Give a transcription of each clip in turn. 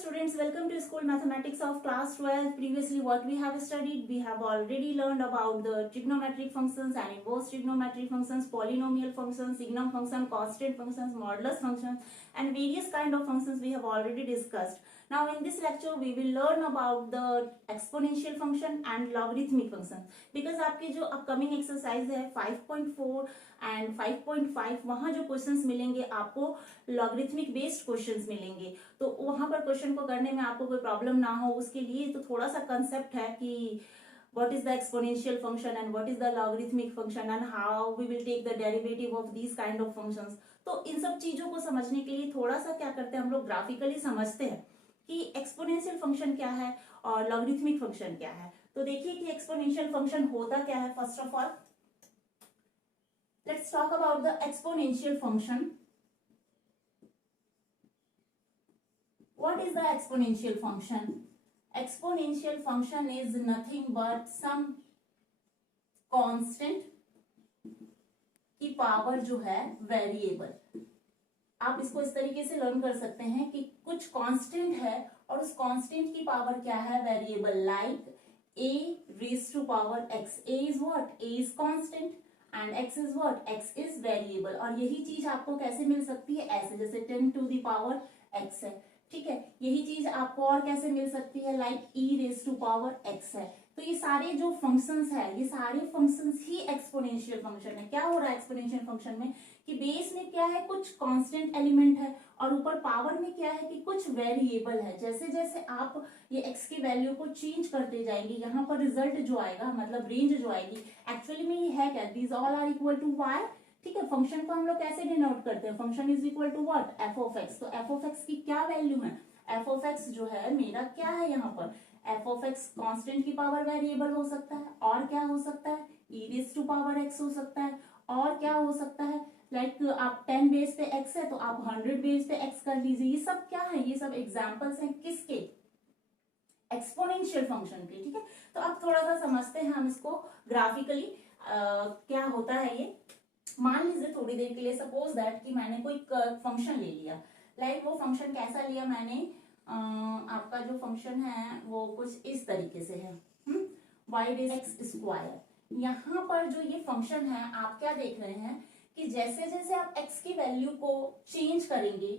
students, welcome to School Mathematics of class 12. Previously what we have studied, we have already learned about the trigonometric functions and inverse trigonometric functions, polynomial functions, signum function, constant functions, modulus functions and various kind of functions we have already discussed. Now in this lecture we will learn about the exponential function and logarithmic function, because आपके जो upcoming exercise है 5.4 and 5.5 वहां जो questions मिलेंगे आपको logarithmic based questions मिलेंगे, तो वहां पर क्वेश्चन को करने में आपको कोई प्रॉब्लम ना हो उसके लिए तो थोड़ा सा कंसेप्ट है कि what is the exponential function and what is the logarithmic function and how we will take the derivative of these kind of functions. तो इन सब चीजों को समझने के लिए थोड़ा सा क्या करते हैं हम लोग ग्राफिकली समझते हैं कि एक्सपोनेंशियल फंक्शन क्या है और लॉगरिथमिक फंक्शन क्या है। तो देखिए कि एक्सपोनेंशियल फंक्शन होता क्या है। First of all let's talk about the exponential function. What is the exponential function? Exponential function is nothing but some constant की पावर जो है वेरिएबल। आप इसको इस तरीके से लर्न कर सकते हैं कि कुछ कांस्टेंट है और उस कांस्टेंट की पावर क्या है variable, like a raised to power x. a is what? a is constant and x is what? x is variable। और यही चीज आपको कैसे मिल सकती है, ऐसे जैसे 10 to the power x है, ठीक है। यही चीज आपको और कैसे मिल सकती है, like e raised to power x है। तो ये सारे जो फंक्शंस है ये सारे फंक्शंस ही एक्सपोनेंशियल फंक्शन है। क्या हो रहा है एक्सपोनेंशियल फंक्शन में कि बेस में क्या है कुछ कांस्टेंट एलिमेंट है और ऊपर पावर में क्या है कि कुछ वेरिएबल है। जैसे जैसे आप ये x की वैल्यू को चेंज करते जाएंगे यहाँ पर रिजल्ट जो आएगा मतलब रेंज जो आएगी एक्चुअली में ये है क्या, these all are equal to y, ठीक है। फंक्शन को हम लोग कैसे डिनोट करते हैं, function is equal to what, F of X. तो एफ ऑफ एक्स की क्या वैल्यू है, एफ ऑफ एक्स जो है मेरा क्या है यहाँ पर, एफ ऑफ एक्स कॉन्स्टेंट की पावर वेरिएबल हो सकता है और क्या हो सकता है e raise to power x हो सकता है और क्या हो सकता है लाइक आप 10 बेस पे x है तो आप 100 बेस पे x कर लीजिए। ये सब क्या है, ये सब एग्जांपल्स हैं किसके, एक्सपोनेंशियल फंक्शन के, ठीक है। तो अब थोड़ा सा समझते हैं हम इसको ग्राफिकली क्या होता है ये। मान लीजिए थोड़ी देर के लिए सपोज दैट कि मैंने कोई फंक्शन ले लिया, लाइक वो फंक्शन कैसा लिया मैंने, आपका जो फंक्शन है वो कुछ इस तरीके से है y रेज़ एक्स स्क्वायर। यहाँ पर जो ये फंक्शन है आप क्या देख रहे हैं कि जैसे जैसे आप x की वैल्यू को चेंज करेंगे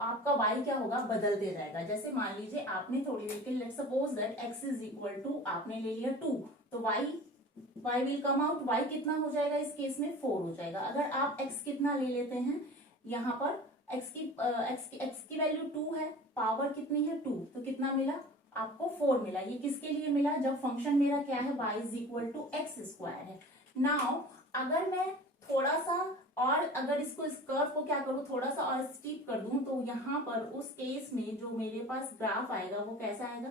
आपका y क्या होगा, बदलते जाएगा। जैसे मान लीजिए आपने थोड़ी देर के लिए suppose that x is equal to आपने ले लिया 2, तो y will come out, y कितना हो जाएगा इस केस में 4 हो जाएगा। अगर आप x कितना ले लेते हैं यहाँ पर x की वैल्यू 2 है, पावर कितनी है 2, तो कितना मिला आपको 4 मिला। ये किसके लिए मिला, जब फंक्शन मेरा क्या है y is equal to X square है। नाउ अगर मैं थोड़ा सा और अगर इसको इस कर्व को क्या करूं थोड़ा सा और स्टीप कर दूं तो यहाँ पर उस केस में जो मेरे पास ग्राफ आएगा वो कैसा आएगा,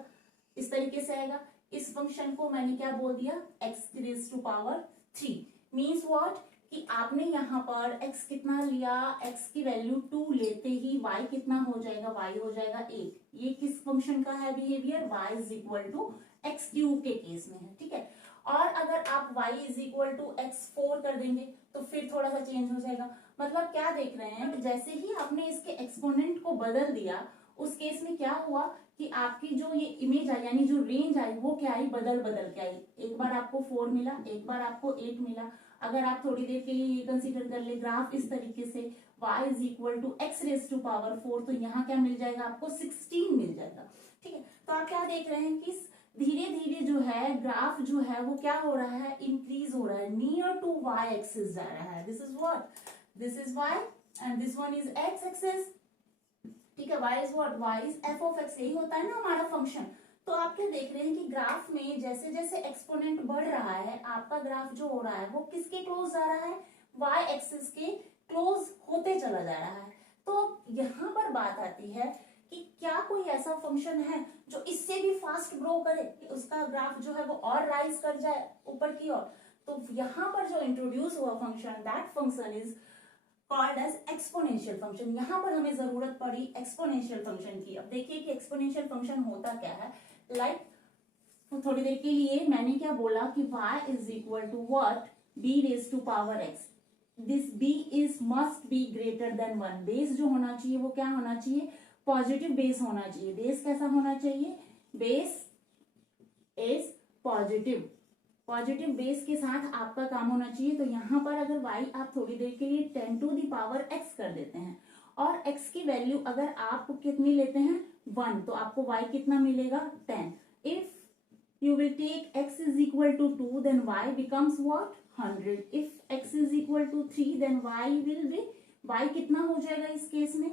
इस तरीके से आएगा। इस फंक्शन को मैंने क्या बोल दिया, x raise to power 3 means what कि आपने यहाँ पर x कितना लिया, x की वैल्यू 2 लेते ही y कितना हो जाएगा, y हो जाएगा 8। ये किस फंक्शन का है behaviour, y is equal to X cube के केस में है, ठीक है। और अगर आप y is equal to X 4 कर देंगे तो फिर थोड़ा सा चेंज हो जाएगा। मतलब क्या देख रहे हैं, जैसे ही आपने इसके एक्सपोनेंट को बदल दिया उस केस में क्या हुआ कि आपकी जो ये इमेज आई यानी जो रेंज आई वो क्या आई, बदल के आई। एक बार आपको 4 मिला, एक बार आपको 8 मिला। अगर आप थोड़ी देर के लिए ये कंसीडर कर ले ग्राफ इस तरीके से y is equal to X raise to power 4, तो यहाँ क्या मिल जाएगा आपको 16 मिल जाएगा, ठीक है। तो आप क्या देख रहे हैं कि धीरे धीरे जो है ग्राफ जो है वो क्या हो रहा है, इंक्रीज हो रहा है, नियर टू y एक्सिस जा रहा है। This is what, this is y and this one is x axis, ठीक है। y is what, y is f of x, यही होता है ना हमारा फंक्शन। तो आप क्या देख रहे हैं कि ग्राफ में जैसे जैसे एक्सपोनेंट बढ़ रहा है आपका ग्राफ जो हो रहा है वो किसके क्लोज जा रहा है, y एक्सिस के क्लोज होते चला जा रहा है। तो यहाँ पर बात आती है कि क्या कोई ऐसा फंक्शन है जो इससे भी फास्ट ग्रो करे, उसका ग्राफ जो है वो और राइज कर जाए ऊपर की ओर। तो यहाँ पर जो इंट्रोड्यूस हुआ function, that function is called as exponential function. यहाँ पर हमें जरूरत पड़ी एक्सपोनेंशियल फंक्शन की। अब देखिए कि एक्सपोनेंशियल फंक्शन होता क्या है, लाइक थोड़ी देर के लिए मैंने क्या बोला कि y is equal to what, b raise to power x। This b is must be greater than 1, base जो होना चाहिए वो क्या होना चाहिए, पॉजिटिव बेस होना चाहिए। बेस कैसा होना चाहिए? Base is positive. Positive base के साथ आपका काम होना चाहिए। तो यहाँ पर अगर y आप थोड़ी देर के लिए 10 टू दी पावर x कर देते हैं और x की वैल्यू अगर आप कितनी लेते हैं 1, तो आपको y कितना मिलेगा 10। If you will take x is equal to 2 then y becomes what 100। if x is equal to 3 then y will be y कितना हो जाएगा इस केस में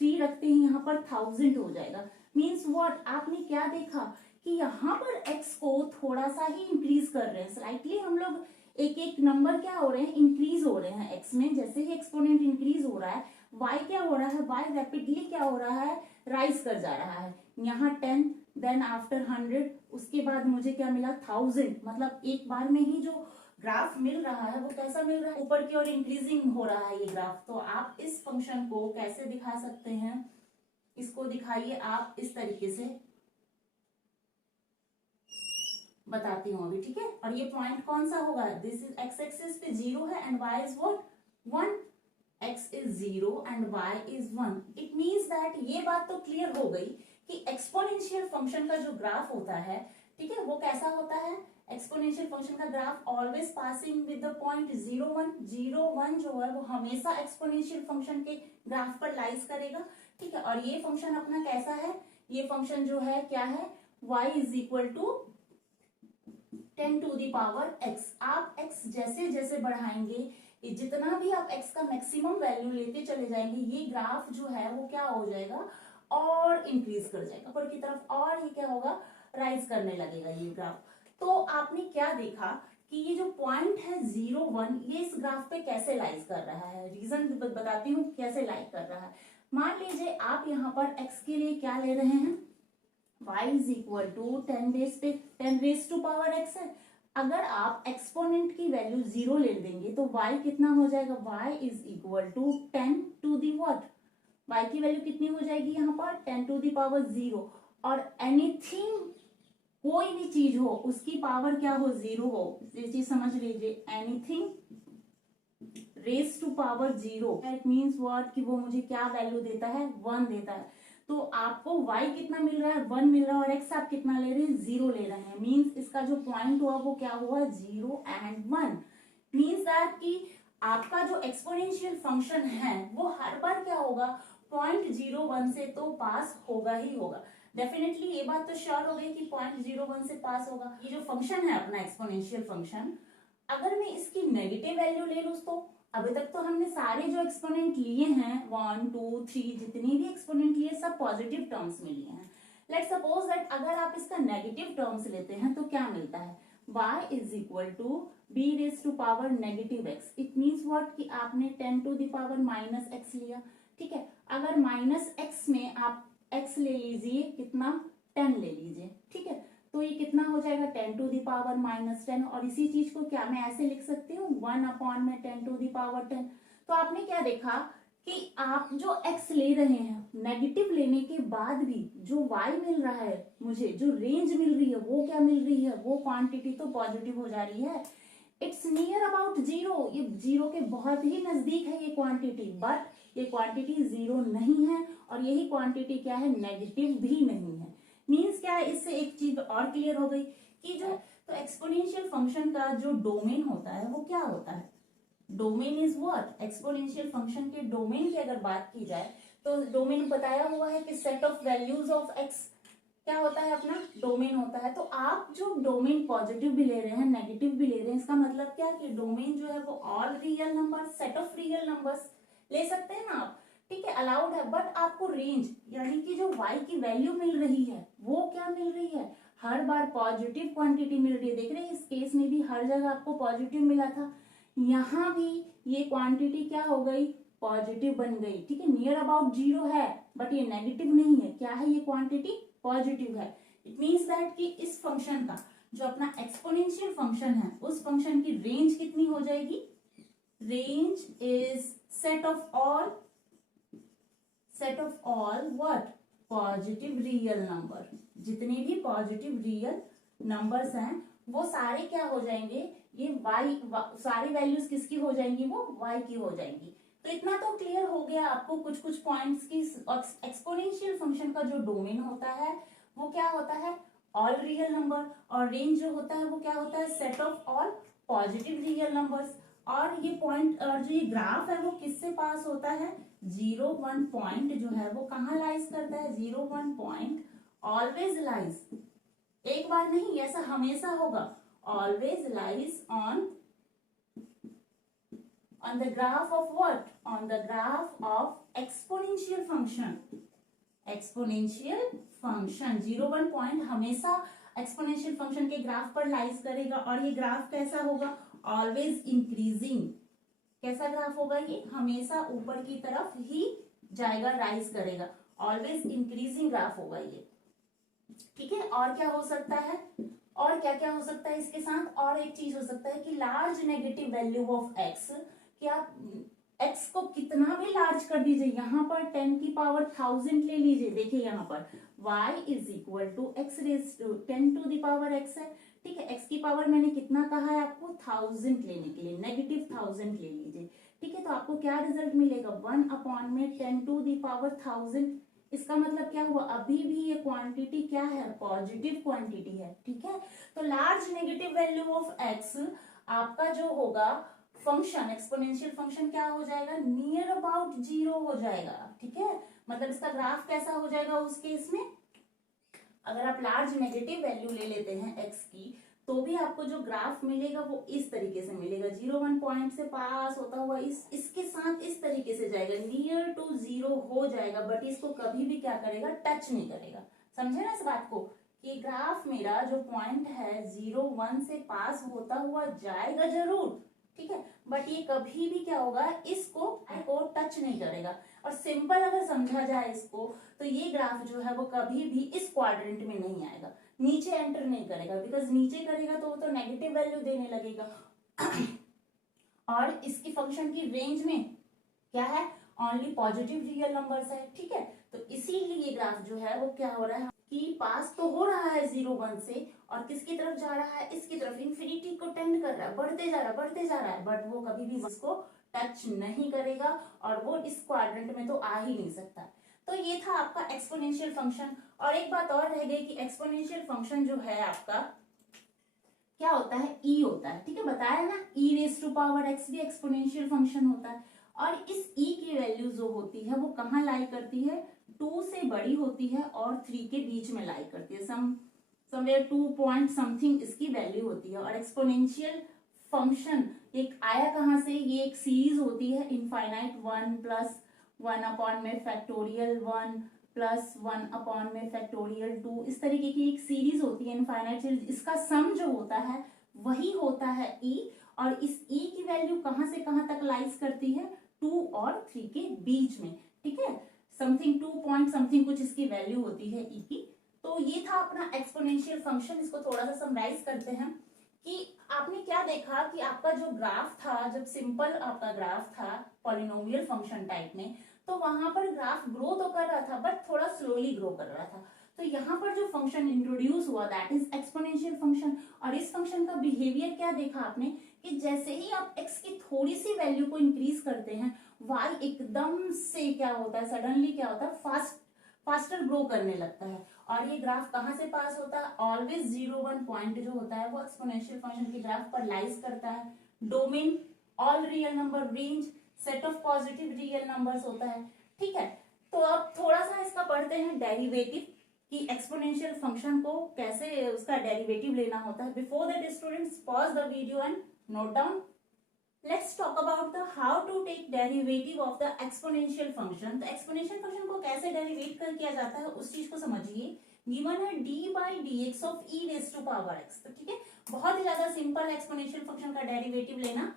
3 रखते हैं यहाँ पर 1000 हो जाएगा। मीन्स व्हाट आपने क्या देखा कि यहाँ पर x को थोड़ा सा ही इंक्रीज कर रहे हैं स्लाइटली। हम लोग एक एक नंबर क्या हो रहे हैं इंक्रीज हो रहे हैं x में। जैसे ही एक्सपोनेंट इंक्रीज हो रहा है y क्या हो रहा है y रैपिडली क्या हो रहा है राइज कर जा रहा है। यहाँ 10 देन आफ्टर 100 उसके बाद मुझे क्या मिला 1000। मतलब एक बार में ही जो ग्राफ मिल रहा है वो कैसा मिल रहा है ऊपर की ओर इंक्रीजिंग हो रहा है ये ग्राफ। तो आप इस फंक्शन को कैसे दिखा सकते हैं? इसको दिखाइए आप इस तरीके से, बताती हूँ अभी, ठीक है। और ये पॉइंट कौन सा होगा? दिस इज एक्स एक्सिस पे 0 है and y is what 1। x is 0 and y is 1। It means that ये बात तो क्लियर हो गई कि एक्सपोनेंशियल फंक्शन का जो ग्राफ होता है, ठीक है, वो कैसा होता है? एक्सपोनेंशियल फंक्शन का graph always passing with the point 0 1। 0 1 जो है वो हमेशा एक्सपोनेंशियल फंक्शन के ग्राफ पर लाइज करेगा, ठीक है। और ये फंक्शन अपना कैसा है? ये फंक्शन जो है क्या है? y is equal to 10 to the power x। आप x जैसे जैसे बढ़ाएंगे, जितना भी आप x का मैक्सिमम वैल्यू लेते चले जाएंगे, ये ग्राफ जो है वो क्या हो जाएगा और इंक्रीज कर जाएगा ऊपर की तरफ, और ये क्या होगा राइज करने लगेगा ये ग्राफ। तो आपने क्या देखा कि ये जो पॉइंट है 0 1 ये इस ग्राफ पे कैसे लाइज कर रहा है? रीजन बताती हूँ कैसे लाइज कर रहा है। मान लीजिए आप यहाँ पर x के लिए क्या ले रहे हैं? y is equal to 10 raise to power x है। अगर आप एक्सपोनेंट की वैल्यू 0 ले देंगे तो y कितना हो जाएगा? y is equal to 10 to the what? y की वैल्यू कितनी हो जाएगी यहाँ पर 10 टू दी पावर 0। और एनीथिंग कोई भी चीज हो उसकी पावर क्या हो 0 हो, ये चीज समझ लीजिए। Anything raise to power 0 it means what कि वो मुझे क्या वैल्यू देता है 1 देता है। तो आपको y कितना मिल रहा है 1 मिल रहा है और x आप कितना ले रहे हैं 0 ले रहे हैं। मीन्स इसका जो पॉइंट हुआ वो क्या हुआ 0 एंड 1। मीन्स दैट कि आपका जो एक्सपोनेंशियल फंक्शन है वो हर बार क्या होगा पॉइंट 0 1 से तो पास होगा ही होगा। डेफिनेटली ये बात तो श्योर हो गई कि पॉइंट 0 1 से पास होगा। ये जो फंक्शन है अपना एक्सपोनेंशियल फंक्शन, अगर मैं इसकी नेगेटिव वैल्यू ले लूँ तो अभी तक तो हमने सारे जो एक्सपोनेंट लिए हैं 1 2 3 जितनी भी एक्सपोनेंट लिए सब पॉजिटिव टर्म्स में लिए हैं। लेट्स सपोज दैट अगर आप इसका नेगेटिव टर्म्स लेते हैं तो क्या मिलता है? y is equal to b raise to power negative x। It means what कि आपने 10 to the power minus x लिया, ठीक है। अगर माइनस x में आप x ले लीजिए कितना 10 ले लीजिए, ठीक है। तो ये कितना हो जाएगा 10 टू दी पावर माइनस 10। और इसी चीज को क्या मैं ऐसे लिख सकती हूँ 1 अपॉन में 10 टू दी पावर 10। तो आपने क्या देखा कि आप जो x ले रहे हैं नेगेटिव लेने के बाद भी जो y मिल रहा है, मुझे जो रेंज मिल रही है वो क्या मिल रही है? वो क्वांटिटी तो पॉजिटिव हो जा रही है। It's near about 0। ये 0 के बहुत ही नजदीक है ये क्वांटिटी, बट ये क्वांटिटी 0 नहीं है और यही क्वांटिटी क्या है नेगेटिव भी नहीं है। मीन्स क्या है? इससे एक चीज और क्लियर हो गई कि जो तो एक्सपोनेंशियल फंक्शन का जो डोमेन होता है वो क्या होता है? Domain is what? Exponential function के डोमेन की अगर बात की जाए तो डोमेन बताया हुआ है कि set of values of x क्या होता है अपना डोमेन होता है। तो आप जो डोमेन पॉजिटिव भी ले रहे हैं नेगेटिव भी ले रहे हैं, इसका मतलब क्या कि डोमेन जो है वो all real number set of real numbers ले सकते हैं ना आप, ठीक है, अलाउड है। बट आपको रेंज यानी कि जो y की वैल्यू मिल रही है वो क्या मिल रही है? हर बार पॉजिटिव क्वांटिटी मिल रही है। देख रहे हैं इस केस में भी हर जगह आपको पॉजिटिव मिला था, यहाँ भी ये क्वांटिटी क्या हो गई पॉजिटिव बन गई, ठीक है। नियर अबाउट 0 है बट ये नेगेटिव नहीं है, क्या है ये क्वांटिटी पॉजिटिव है। इट मीन्स दैट कि इस फंक्शन का जो अपना एक्सपोनेंशियल फंक्शन है उस फंक्शन की रेंज कितनी हो जाएगी? Range is set of all what positive real number. जितने भी पॉजिटिव रियल नंबर्स हैं वो सारे क्या हो जाएंगे? ये y सारी वैल्यूज किसकी हो जाएंगी? वो y की हो जाएंगी। तो इतना तो क्लियर हो गया आपको कुछ कुछ पॉइंट्स की एक्सपोनेंशियल फंक्शन का जो डोमेन होता है वो क्या होता है, ऑल रियल नंबर, और रेंज जो होता है वो क्या होता है, set of all positive real numbers. और ये पॉइंट और जो ये ग्राफ है वो किससे पास होता है, 0 1 पॉइंट जो है वो कहाँ लाइज करता है, 0 1 पॉइंट ऑलवेज लाइज, एक बार नहीं ऐसा हमेशा होगा, always lies on the graph of what, on the graph of exponential function, exponential function 0 1 point हमेशा एक्सपोनेंशियल फंक्शन के ग्राफ पर लाइज करेगा, और ये ग्राफ कैसा होगा, ऑलवेज इंक्रीजिंग, कैसा ग्राफ होगा ये, हमेशा ऊपर की तरफ ही जाएगा, राइज करेगा, ऑलवेज इंक्रीजिंग ग्राफ होगा ये, ठीक है। और क्या हो सकता है, और क्या क्या हो सकता है इसके साथ, और एक चीज हो सकता है कि large negative value of x, कि आप x को कितना भी लार्ज कर दीजिए, यहाँ पर 10 की पावर 1000 ले लीजिए, देखिए यहाँ पर y is equal to x raise to 10 to the power x है, ठीक है। x की पावर मैंने कितना कहा है आपको, 1000 लेने के लिए, -1000 ले लीजिए, ठीक है। तो आपको क्या रिजल्ट मिलेगा, 1/10 टू द पावर 1000। इसका मतलब क्या हुआ, अभी भी ये क्वांटिटी क्या है, पॉजिटिव क्वांटिटी है, ठीक है। तो large negative value of x आपका जो होगा फंक्शन, एक्सपोनेंशियल फंक्शन क्या हो जाएगा, नियर अबाउट 0 हो जाएगा, ठीक है। मतलब इसका ग्राफ कैसा हो जाएगा उस केस में, अगर आप लार्ज नेगेटिव वैल्यू ले लेते हैं x की, तो भी आपको जो ग्राफ मिलेगा वो इस तरीके से मिलेगा, 0 1 पॉइंट से पास होता हुआ इसके साथ इस तरीके से जाएगा, नियर टू 0 हो जाएगा, बट इसको कभी भी क्या करेगा, टच नहीं करेगा। समझे ना इस बात को, कि ग्राफ मेरा जो पॉइंट है 0 1 से पास होता हुआ जाएगा जरूर, ठीक है, बट ये कभी भी क्या होगा, इसको टच नहीं करेगा। और सिंपल अगर समझा जाए इसको, तो ये ग्राफ जो है वो कभी भी इस क्वाड्रेंट में नहीं आएगा, नीचे एंटर नहीं करेगा, बिकॉज नीचे करेगा तो वो तो नेगेटिव वैल्यू देने लगेगा और इसकी फंक्शन की रेंज में क्या है, ओनली पॉजिटिव रियल नंबर्स है, ठीक है। तो इसीलिए ये ग्राफ जो है वो क्या हो रहा है कि पास तो हो रहा है 0 1 से, और किसकी तरफ जा रहा है, इसकी तरफ, इंफिनिटी को टेंड कर रहा है, बढ़ते जा रहा है, बट वो कभी भी इसको टच नहीं करेगा, और वो इस क्वाड्रेंट में तो आ ही नहीं सकता। तो ये था आपका एक्सपोनेंशियल फंक्शन। और एक बात और रह गई कि एक्सपोनेंशियल फंक्शन जो है आपका क्या होता है, ई होता है, ठीक है, बताया ना, ई रेज टू पावर एक्स भी एक्सपोनेंशियल फंक्शन होता है, और इस ई की वैल्यू जो होती है वो कहाँ लाई करती है, 2 से बड़ी होती है और 3 के बीच में लाई करती है, समवेयर 2 पॉइंट समथिंग इसकी वैल्यू होती है। और एक्सपोनेंशियल फंक्शन एक आया कहाँ से, ये एक सीरीज होती है, इनफाइनाइट 1 प्लस 1 अपॉन में फैक्टोरियल 1 प्लस 1 अपॉन में फैक्टोरियल 2, इस तरीके की एक सीरीज होती है इनफाइनाइट सीरीज, इसका सम जो होता है वही होता है ई, और इस ई की वैल्यू कहाँ से कहाँ तक लाइज करती है, 2 और 3 के बीच में, ठीक है, समथिंग 2 पॉइंट समथिंग कुछ इसकी वैल्यू होती है ई की। तो ये था अपना एक्सपोनेंशियल फंक्शन। इसको थोड़ा सा समराइज करते हैं कि आपने क्या देखा कि आपका जो ग्राफ था, जब सिंपल आपका ग्राफ था पॉलिनोमियल फंक्शन टाइप में, तो वहां पर ग्राफ ग्रो तो कर रहा था बट थोड़ा स्लोली ग्रो कर रहा था। तो यहाँ पर जो फंक्शन इंट्रोड्यूस हुआ दैट इज एक्सपोनेंशियल फंक्शन, और इस फंक्शन का बिहेवियर क्या देखा आपने कि जैसे ही आप x की थोड़ी सी वैल्यू को इंक्रीज करते हैं, y एकदम से क्या होता है, सडनली क्या होता है, फास्टर ग्रो करने लगता है। और ये ग्राफ कहाँ से पास होता है, ऑलवेज 0 1 पॉइंट जो होता है वो एक्सपोनेंशियल फंक्शन के ग्राफ पर लाइज करता है, domain all real number, range set of positive real numbers होता है, ठीक है। तो अब थोड़ा सा इसका पढ़ते हैं डेरिवेटिव, कि एक्सपोनेंशियल फंक्शन को कैसे उसका डेरिवेटिव लेना होता है। Before that students pause the video and note down. Let's talk about the how to take derivative of the exponential function. तो एक्सपोनेंशियल फंक्शन को कैसे डेरिवेट कर किया जाता है उस चीज को समझिए। गिवन है d/dx of e raise to power x, तो ठीक है, बहुत ही ज्यादा सिंपल एक्सपोनेंशियल फंक्शन का डेरिवेटिव लेना।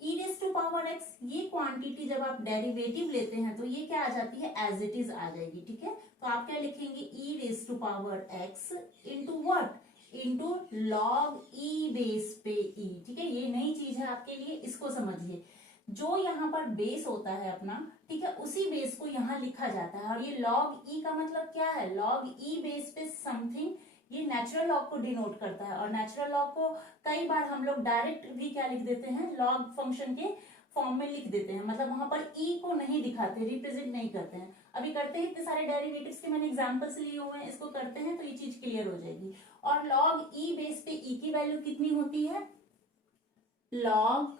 e raise to power x, ये क्वांटिटी जब आप डेरिवेटिव लेते हैं तो ये क्या आ जाती है, एज इट इज आ जाएगी, ठीक है। तो आप क्या लिखेंगे, e raise to power x into what, into log e base पे ई, ठीक है, ये नई चीज है आपके लिए, इसको समझिए। जो यहाँ पर बेस होता है अपना, ठीक है, उसी बेस को यहाँ लिखा जाता है, और ये लॉग ई का मतलब क्या है, लॉग ई बेस पे समथिंग, ये नेचुरल लॉग को डिनोट करता है। और नेचुरल लॉग को कई बार हम लोग डायरेक्ट भी क्या लिख देते हैं, लॉग फंक्शन के फॉर्म में लिख देते हैं, मतलब वहां पर ई को नहीं दिखाते, रिप्रेजेंट नहीं करते हैं। अभी करते हैं, इतने सारे डेरिवेटिव्स के मैंने एग्जांपल्स लिए हुए हैं, इसको करते हैं तो ये चीज क्लियर हो जाएगी। और लॉग ई बेस पे ई की वैल्यू कितनी होती है, लॉग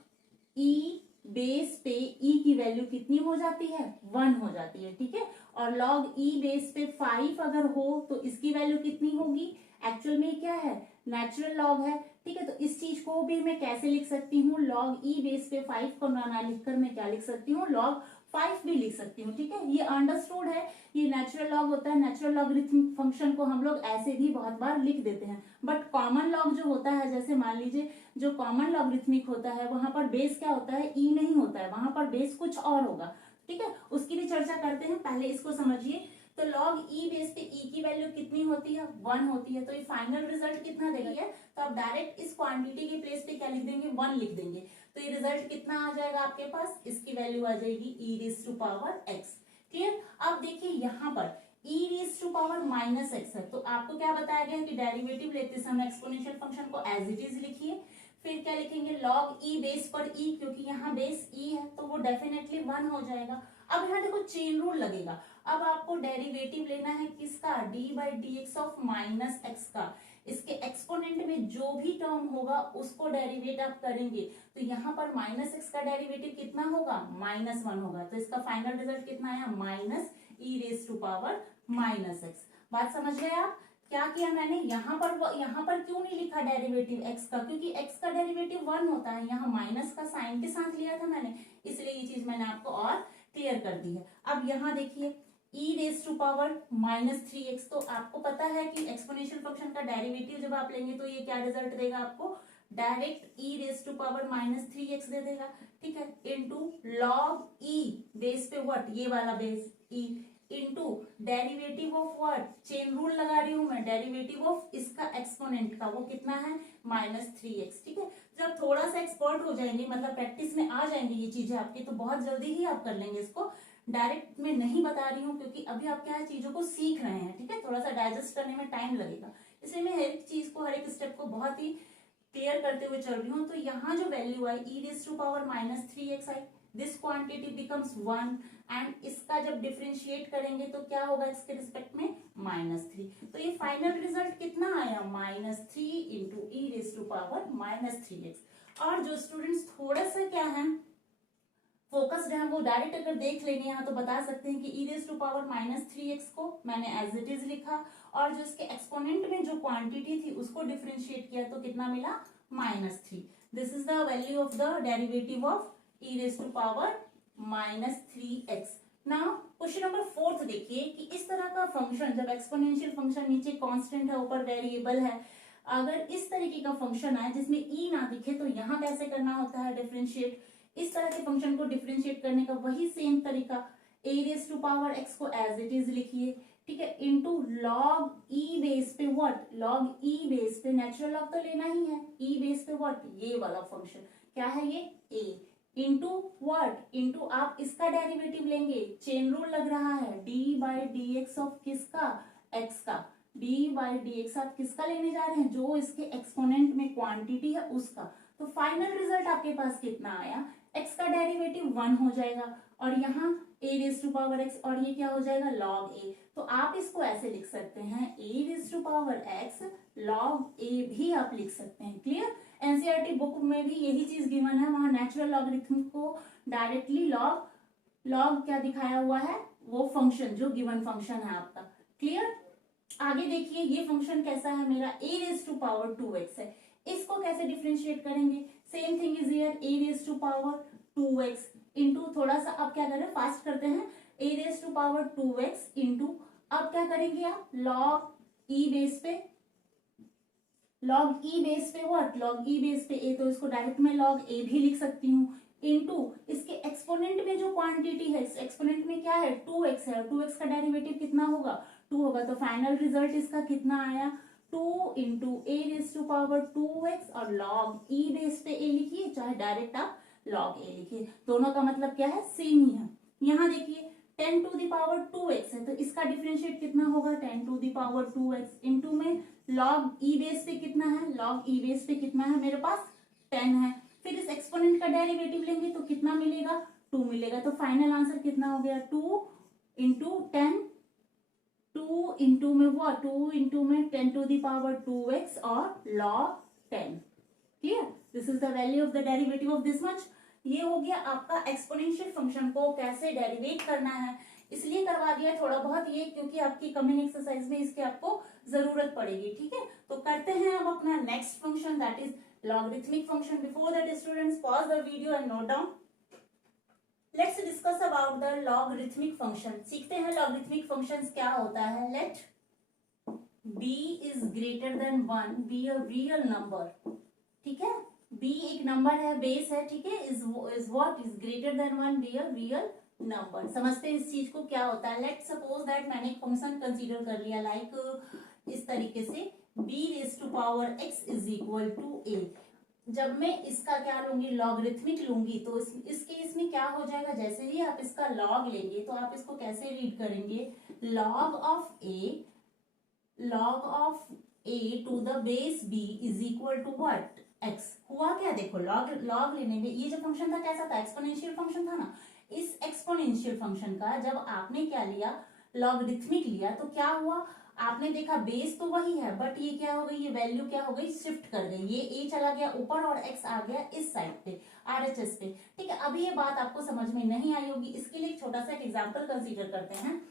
ई बेस पे ई की वैल्यू कितनी हो जाती है, 1 हो जाती है, ठीक है। और लॉग ई बेस पे 5 अगर हो तो इसकी वैल्यू कितनी होगी, एक्चुअल में क्या है, नेचुरल लॉग है, ठीक है। तो इस चीज को भी मैं कैसे लिख सकती हूँ, लॉग ई बेस पे 5 को ना लिखकर मैं क्या लिख सकती हूँ, लॉग 5 भी लिख सकती हूँ, ठीक है। ये अंडरस्टूड है, ये नेचुरल लॉग होता है। नेचुरल लॉगरिथमिक फंक्शन को हम लोग ऐसे भी बहुत बार लिख देते हैं, बट कॉमन लॉग जो होता है, जैसे मान लीजिए जो कॉमन लॉगरिथमिक होता है वहां पर बेस क्या होता है, ई नहीं होता है, वहां पर बेस कुछ और होगा, ठीक है। उसकी भी चर्चा करते हैं, पहले इसको समझिए। तो लॉग ई बेस पे ई की वैल्यू कितनी होती है, 1 होती है। तो ये फाइनल रिजल्ट कितना देगी है, तो आप डायरेक्ट इस क्वांटिटी के प्लेस पे क्या लिख देंगे, 1 लिख देंगे। तो ये रिजल्ट कितना आ जाएगा आपके पास, इसकी वैल्यू आ जाएगी e raise to power x. Clear. अब देखिए यहाँ पर e raise to power minus x है, तो आपको क्या बताया गया कि डेरिवेटिव लेते समय एक्सपोनेंशियल फंक्शन को एज इट इज लिखिए। फिर क्या लिखेंगे, लॉग ई बेस पर ई, क्योंकि यहाँ बेस ई है तो वो डेफिनेटली 1 हो जाएगा। अब यहाँ देखो चेन रूल लगेगा। अब आपको डेरिवेटिव लेना है किसका, D by D x of minus x का। इसके एक्सपोनेंट में जो भी टर्म होगा उसको डेरिवेट आप करेंगे। तो यहाँ पर माइनस एक्स का डेरिवेटिव कितना होगा, -1 होगा। तो इसका फाइनल रिजल्ट कितना आया, minus e raise to power minus x. बात समझ गए आप। क्या किया मैंने, यहाँ पर क्यों नहीं लिखा डेरिवेटिव x का, क्योंकि x का डेरिवेटिव 1 होता है, यहाँ माइनस का साइन के साथ लिया था मैंने, इसलिए ये चीज मैंने आपको और क्लियर कर दी है। अब यहाँ देखिए e raise to power -3x, तो आपको पता है कि एक्सपोनेंशियल फंक्शन का डेरिवेटिव जब आप लेंगे तो ये क्या रिजल्ट देगा आपको, direct e raise to power -3x दे देगा, ठीक है। इनटू लॉग e बेस पे व्हाट, ये वाला base e, into derivative of what, chain rule लगा रही हूं मैं, डेरिवेटिव ऑफ इसका एक्सपोनेंट का, वो कितना है -3x, ठीक है। जब थोड़ा सा एक्सपर्ट हो जाएंगे, मतलब प्रैक्टिस में आ जाएंगे ये चीजें आपकी, तो बहुत जल्दी ही आप कर लेंगे इसको। डायरेक्ट में नहीं बता रही हूँ क्योंकि अभी आप क्या है, चीजों को सीख रहे हैं, ठीक है। थोड़ा सा डाइजेस्ट करने में टाइम लगेगा, इसलिए मैं हर एक चीज को, हर एक स्टेप को बहुत ही क्लियर करते हुए चल रही हूँ। तो यहाँ जो वैल्यू आई e raise to power -3x आई, दिस क्वांटिटी बिकम्स 1, एंड इसका जब डिफरेंशिएट करेंगे तो क्या होगा इसके रिस्पेक्ट में, -3। तो ये फाइनल रिजल्ट कितना आया, -3 into e raise to power -3x। और जो स्टूडेंट्स थोड़ा सा क्या है फोकस्ड है, वो डायरेक्ट अगर देख लेंगे यहाँ तो बता सकते हैं कि ई रेज टू पावर -3x को मैंने एज इट इज लिखा, और जो इसके एक्सपोनेंट में जो क्वांटिटी थी उसको डिफरेंशिएट किया तो कितना मिला, -3। This is the value of the derivative of e raise to power -3x। Now question number 4 देखिए कि इस तरह का फंक्शन, जब एक्सपोनेंशियल फंक्शन नीचे कांस्टेंट है ऊपर वेरिएबल है, अगर इस तरीके का फंक्शन आए जिसमें ई ना दिखे तो यहाँ कैसे करना होता है डिफरेंशिएट। इस तरह के फंक्शन को डिफरेंशिएट करने का वही सेम तरीका, ए रेज टू पावर एक्स को एज इट इज लिखिए, ठीक है, इनटू लॉग ई बेस पे व्हाट, लॉग ई बेस पे नेचुरल लॉग तो लेना ही है, ई बेस पे व्हाट, ये वाला फंक्शन क्या है ये ए, इंटू व्हाट, इंटू आप इसका डेरिवेटिव लेंगे, चेन रूल लग रहा है, D by D x of किसका, एक्स का, डी बाई डी एक्स आप किसका लेने जा रहे हैं, जो इसके एक्सपोनेंट में क्वांटिटी है उसका। तो फाइनल रिजल्ट आपके पास कितना आया, x का डेरिवेटिव 1 हो जाएगा, और यहाँ a raise to power x, और ये क्या हो जाएगा log a। तो आप इसको ऐसे लिख सकते हैं a raise to power x log a भी आप लिख सकते हैं। क्लियर। एनसीईआरटी बुक में भी यही चीज गिवन है, वहां नेचुरल लॉगरिथम को डायरेक्टली लॉग क्या दिखाया हुआ है, वो फंक्शन जो गिवन फंक्शन है आपका। क्लियर। आगे देखिए ये फंक्शन कैसा है मेरा, a raise to power 2x है, इसको कैसे डिफरेंशिएट करेंगे, same thing is here, a raise to power 2x into, थोड़ा सा अब क्या करें फास्ट करते हैं, a raise to power 2x into, अब क्या करेंगे आप log e बेस पे, log e बेस पे व्हाट, log e बेस पे a, तो इसको डायरेक्ट में log a भी लिख सकती हूँ, इंटू इसके एक्सपोनेंट में जो क्वांटिटी है, इस एक्सपोनेंट में क्या है 2x है, 2x का डेरिवेटिव कितना होगा 2 होगा, तो फाइनल रिजल्ट इसका कितना आया 2 into a raise to power 2x, और log e बेस पे a लिखिए, चाहे डायरेक्ट आप log a लिखिए, दोनों का मतलब क्या है सेम ही है। यहाँ देखिए 10 टू द पावर 2x है, तो इसका डिफरेंशिएट कितना होगा 10 to the power 2x into में log e बेस पे कितना है, log e बेस पे कितना है मेरे पास 10 है। फिर इस एक्सपोनेंट का डेरिवेटिव लेंगे तो कितना मिलेगा, 2 मिलेगा। तो फाइनल आंसर कितना हो गया, 2 इंटू 10, 2 इंटू में वो 2 इंटू में 10 टू द पावर 2x और log 10। Clear, this is the value of the derivative of this much. ये हो गया आपका एक्सपोनेंशियल फंक्शन को कैसे डेरिवेट करना है, इसलिए करवा दिया थोड़ा बहुत ये, क्योंकि आपकी कमिंग एक्सरसाइज में इसके आपको जरूरत पड़ेगी। ठीक है, तो करते हैं अब अपना next function, that is logarithmic function. Before that students pause the video and note down. Let's discuss about the logarithmic function. सीखते हैं लॉगरिथमिक फंक्शंस क्या होता है। Let b is greater than 1 b a real number. ठीक है, b एक number है, base है। ठीक है, is what is greater than 1 b a real number. समझते हैं इस चीज को क्या होता है। लेट सपोज दैट मैंने एक फंक्शन कंसीडर कर लिया लाइक इस तरीके से b raise to power x is equal to a। जब मैं इसका क्या लूंगी, लॉगरिथमिक लूंगी, तो इस केस में क्या हो जाएगा, जैसे ही आप इसका लॉग लेंगे तो आप इसको कैसे रीड करेंगे, log of a to the base b is equal to what, x। हुआ क्या, देखो लॉग लेने में ये जो फंक्शन था कैसा था, एक्सपोनेंशियल फंक्शन था ना। इस एक्सपोनेंशियल फंक्शन का जब आपने क्या लिया, लॉगरिथमिक लिया, तो क्या हुआ, आपने देखा बेस तो वही है, बट ये क्या हो गई, ये वैल्यू क्या हो गई, शिफ्ट कर गई। ये a चला गया ऊपर और x आ गया इस साइड पे, RHS पे। ठीक है, अभी ये बात आपको समझ में नहीं आई होगी, इसके लिए एक छोटा सा एग्जांपल कंसीडर करते हैं।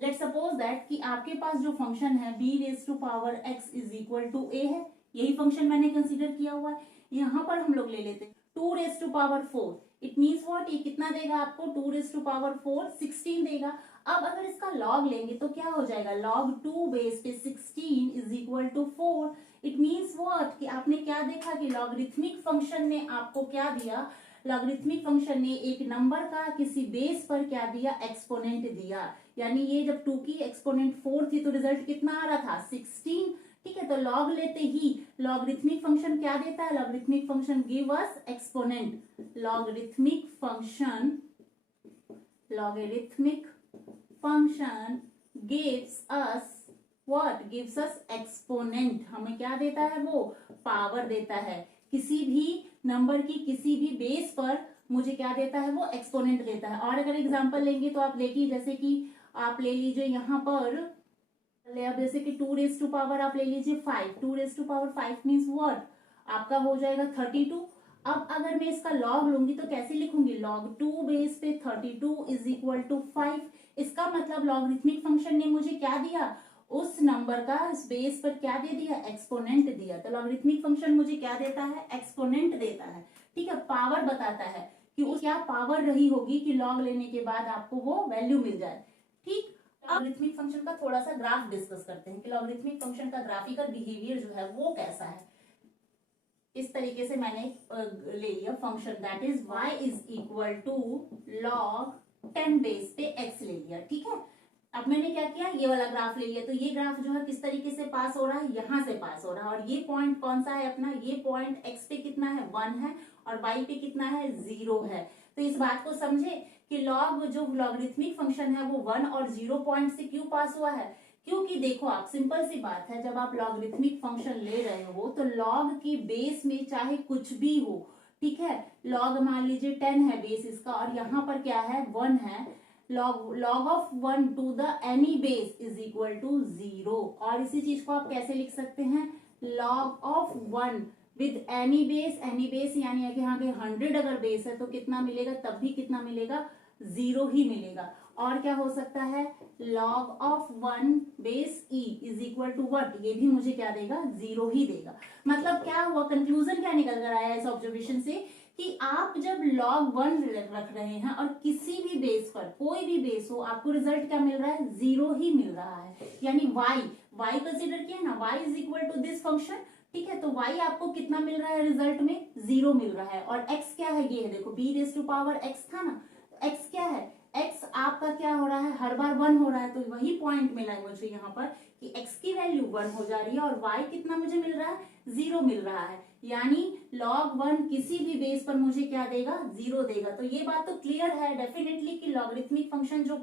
लेट सपोज दैट कि आपके पास जो फंक्शन है b raise to power x is equal to a है, यही फंक्शन मैंने कंसीडर किया हुआ है। यहाँ पर हम लोग ले लेते हैं 2 raise to power 4। It means what, ये कितना देगा आपको, 2 रेज टू पावर 4 16 देगा। अब अगर इसका लॉग लेंगे तो क्या हो जाएगा, log 2 बेस पे 16 is equal to 4। It means what कि आपने क्या देखा कि लॉगरिथमिक फंक्शन ने आपको क्या दिया, लॉगरिथमिक फंक्शन ने एक नंबर का किसी बेस पर क्या दिया, एक्सपोनेंट दिया। यानी ये जब 2 की एक्सपोनेंट 4 थी तो रिजल्ट कितना आ रहा था, 16। ठीक है, तो लॉग लेते ही लॉगरिथमिक फंक्शन क्या देता है, logarithmic function give us exponent. Logarithmic function gives us what, gives us exponent। हमें क्या देता है, वो पावर देता है। किसी भी नंबर की किसी भी बेस पर मुझे क्या देता है, वो एक्सपोनेंट देता है। और अगर एग्जांपल लेंगे तो आप देखिए, जैसे कि आप ले लीजिए यहाँ पर, अब जैसे कि 2 रेज टू पावर आप ले लीजिए 5, 2 raise to power 5 means what, आपका हो जाएगा 32। अब अगर मैं इसका लॉग लूंगी तो कैसे लिखूंगी, log 2 बेस पे 32 इज इक्वल टू 5। इसका मतलब लॉगरिथमिक फंक्शन ने मुझे क्या दिया, उस नंबर का इस बेस पर क्या दे दिया, एक्सपोनेंट दिया। तो लॉगरिथमिक फंक्शन मुझे क्या देता है, एक्सपोनेंट देता है। ठीक है, पावर बताता है कि उस क्या पावर रही होगी कि लॉग लेने के बाद आपको वो वैल्यू मिल जाए। ठीक, लॉगरिथमिक फंक्शन का थोड़ा सा ग्राफ डिस्कस करते हैं कि लॉगरिथमिक फंक्शन का ग्राफिकल बिहेवियर जो है वो कैसा है। इस तरीके से मैंने ले लिया function, that is y is equal to log 10 base पे x ले लिया। ठीक है, अब मैंने क्या किया, ये वाला ग्राफ ले लिया। तो ये ग्राफ जो है किस तरीके से पास हो रहा है, यहाँ से पास हो रहा है। और ये पॉइंट कौन सा है अपना, ये पॉइंट x पे कितना है, 1 है, और y पे कितना है, 0 है। तो इस बात को समझे कि लॉग जो लॉगरिथमिक फंक्शन है वो 1 और 0 पॉइंट से क्यों पास हुआ है, क्योंकि देखो आप, सिंपल सी बात है, जब आप लॉगरिथमिक फंक्शन ले रहे हो तो लॉग की बेस में चाहे कुछ भी हो, ठीक है, लॉग मान लीजिए 10 है बेस इसका, और यहाँ पर क्या है, 1 है, log of 1 to the any base is equal to 0। और इसी चीज को आप कैसे लिख सकते हैं, log of 1 with any base यानी कि यहाँ के 100 अगर बेस है तो कितना मिलेगा, तब भी कितना मिलेगा, 0 ही मिलेगा। और क्या हो सकता है, log of 1 base e is equal to what, ये भी मुझे क्या देगा, 0 ही देगा। मतलब क्या हुआ, कंक्लूजन क्या निकल कर आया इस ऑब्जर्वेशन से कि आप जब log 1 रख रहे हैं और किसी भी बेस पर, कोई भी बेस हो, आपको रिजल्ट क्या मिल रहा है, 0 ही मिल रहा है। यानी y कंसिडर किया ना, y is equal to this function. ठीक है, तो y आपको कितना मिल रहा है, रिजल्ट में 0 मिल रहा है। और x क्या है, ये है देखो, b raise to power x था ना, x क्या है, x आपका क्या हो रहा है, हर बार 1 हो रहा है। तो वही पॉइंट मिला है मुझे यहाँ पर कि x की वैल्यू 1 हो जा रही है और y कितना मुझे मिल रहा है, 0 मिल रहा है। यानी log 1 किसी भी बेस पर मुझे क्या देगा, 0 देगा। तो ये बात तो क्लियर है डेफिनेटली कि लॉगरिथमिक फंक्शन जो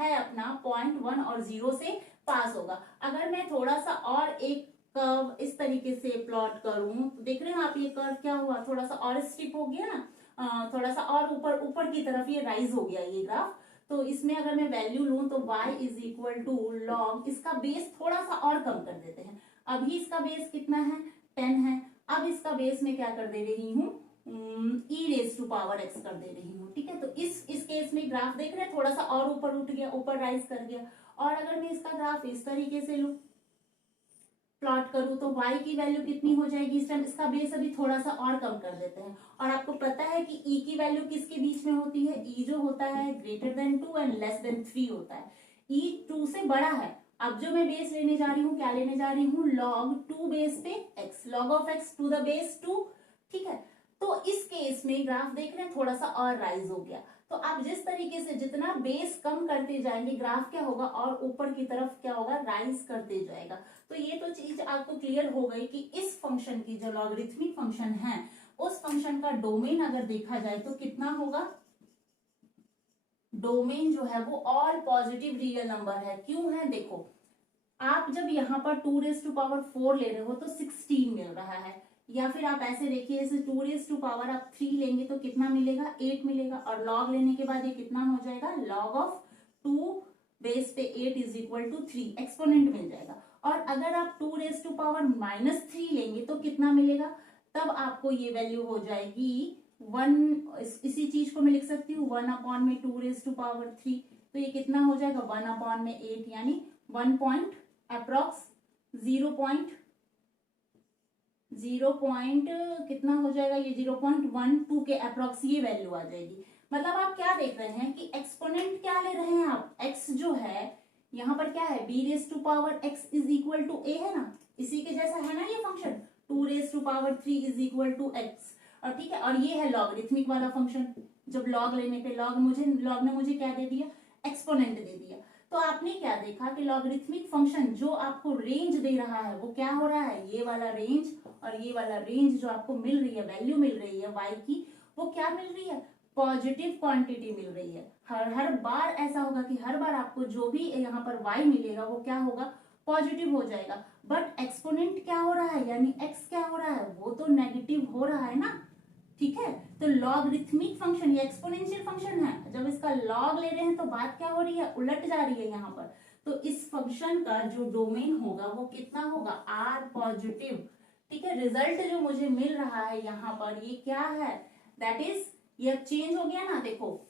है अपना पॉइंट 1 और 0 से पास होगा। अगर मैं थोड़ा सा और एक कर्व इस तरीके से प्लॉट करूं तो देख रहे हैं आप, ये कर्व क्या हुआ, थोड़ा सा और स्टिप हो गया ना, थोड़ा सा और ऊपर ऊपर की तरफ ये राइज हो गया ये ग्राफ। तो इसमें अगर मैं वैल्यू लूं तो y is equal to log, इसका बेस थोड़ा सा और कम कर देते हैं। अभी इसका बेस कितना है, 10 है। अब इसका बेस में क्या कर दे रही हूँ, e raise to power x कर दे रही हूँ। ठीक है, तो इस केस में ग्राफ देख रहे हैं थोड़ा सा और ऊपर उठ गया, ऊपर राइज कर गया। और अगर मैं इसका ग्राफ इस तरीके से लूं, प्लॉट करूं, तो y की वैल्यू कितनी हो जाएगी इस टाइम, इसका बेस अभी थोड़ा सा और कम कर देते हैं। और आपको पता है कि e की वैल्यू किसके बीच में होती है, e जो होता है greater than 2 and less than 3 होता है। e 2 से बड़ा है। अब जो मैं बेस लेने जा रही हूँ, क्या लेने जा रही हूँ, log 2 बेस पे x, log of x to the base 2। ठीक है, तो इस केस में ग्राफ देख रहे हैं थोड़ा सा और राइज हो गया। तो आप जिस तरीके से जितना बेस कम करते जाएंगे, ग्राफ क्या होगा और ऊपर की तरफ क्या होगा, राइज करते जाएगा। तो ये तो चीज आपको क्लियर हो गई कि इस फंक्शन की जो लॉगरिथमिक फंक्शन है, उस फंक्शन का डोमेन अगर देखा जाए तो कितना होगा, डोमेन जो है वो ऑल पॉजिटिव रियल नंबर है। क्यों है, देखो आप जब यहाँ पर 2 रेज टू पावर 4 ले रहे हो तो 16 मिल रहा है, या फिर आप ऐसे देखिए इसे 2 रेज टू पावर आप 3 लेंगे तो कितना मिलेगा, 8 मिलेगा। और लॉग लेने के बाद ये कितना हो जाएगा, लॉग ऑफ 2 बेस पे 8 इज इक्वल टू 3, एक्सपोनेंट मिल जाएगा। और अगर आप 2 रेज टू पावर -3 लेंगे तो कितना मिलेगा, तब आपको ये वैल्यू हो जाएगी 1। इसी चीज को मैं लिख सकती हूँ 1 अपॉन में 2 रेज टू पावर 3, तो ये कितना हो जाएगा 1 अपॉन में 8, यानी 1 पॉइंट अप्रॉक्स 0 पॉइंट कितना हो जाएगा, ये 0.12 के अप्रॉक्स ये वैल्यू आ जाएगी। मतलब आप क्या देख रहे हैं कि एक्सपोनेंट क्या ले रहे हैं आप, x जो है यहाँ पर क्या है, b raise to power x is equal to a है ना, इसी के जैसा है ना ये function, 2 raise to power 3 is equal to x। और ठीक है, और ये है लॉगरिथमिक वाला फंक्शन, जब लॉग लेने पे लॉग ने मुझे क्या दे दिया, एक्सपोनेंट दे दिया। तो आपने क्या देखा कि लॉगरिथमिक फंक्शन जो आपको रेंज दे रहा है वो क्या हो रहा है, ये वाला रेंज और ये वाला रेंज जो आपको मिल रही है, वैल्यू मिल रही है y की, वो क्या मिल रही है, पॉजिटिव क्वांटिटी मिल रही है। हर बार ऐसा होगा कि हर बार आपको जो भी यहाँ पर y मिलेगा वो क्या होगा, पॉजिटिव हो जाएगा। बट एक्सपोनेंट क्या हो रहा है, यानी x क्या हो रहा है, वो तो नेगेटिव हो रहा है ना। ठीक है, तो लॉगरिथमिक फंक्शन ये एक्सपोनेंशियल फंक्शन है, जब इसका लॉग ले रहे हैं तो बात क्या हो रही है, उलट जा रही है यहाँ पर। तो इस फंक्शन का जो डोमेन होगा वो कितना होगा, आर पॉजिटिव। ठीक है, रिजल्ट जो मुझे मिल रहा है यहाँ पर ये क्या है, दैट इज, ये चेंज हो गया ना, देखो